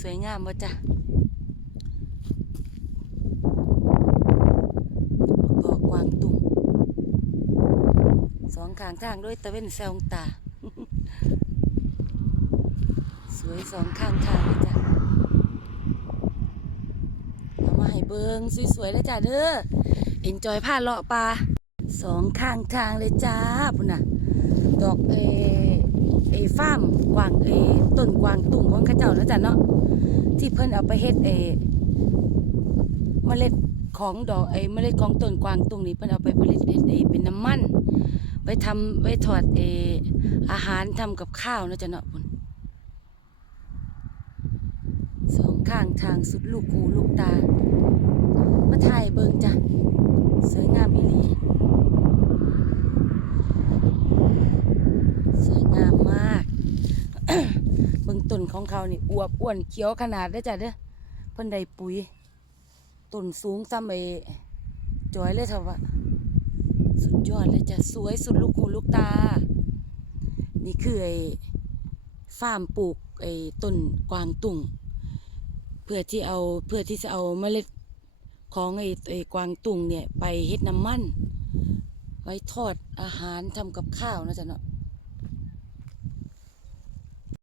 สวยงามบ่จ้ะบ่อกวางตุงสองข้างทางด้วยตะเว้นแซงตา สวยสองข้างทางเลยจ้ะเอามาให้เบิงสวยๆเลยจ้ะเด้อเอ็นจอยผ้าเลาะปลาสองข้างทางเลยจ้าพุ่นน่ะ ดอกเอ เอฟ้าร์มกวางเอต้นกวางตุ่งของข้าเจ้านะจ๊ะเนาะที่เพิ่นเอาไปเฮ็ดเอเมล็ดของดอกเอเมล็ดของต้นกวางตุ่งนี่เพิ่นเอาไปผลิตเฮ็ดเอเป็นน้ำมันไว้ทำไว้ทอดเออาหารทำกับข้าวนะจ๊ะเนาะพุ่นสองข้างทางสุดลูกหูลูกตาถ่ายเบิงจ้ะสวยงามอีหลี สวยงามมาก เบื้องต้นของเขานี่อวบอ้วนเขียวขนาดได้จ้ะเด้อเพิ่นได้ปุ๋ยต้นสูงซ้ำไอ้จอยเลยเถอะวะสุดยอดเลยจ้ะสวยสุดลูกหูลูกตา นี่คือไอ้ฟาร์มปลูกไอ้ต้นกวางตุ่ง เพื่อที่เอาเพื่อที่จะเอาเมล็ดของไอ้ไอ้กวางตุ่งเนี่ยไปเฮ็ดน้ำมัน ไว้ทอดอาหารทำกับข้าวนะจ๊ะเนาะ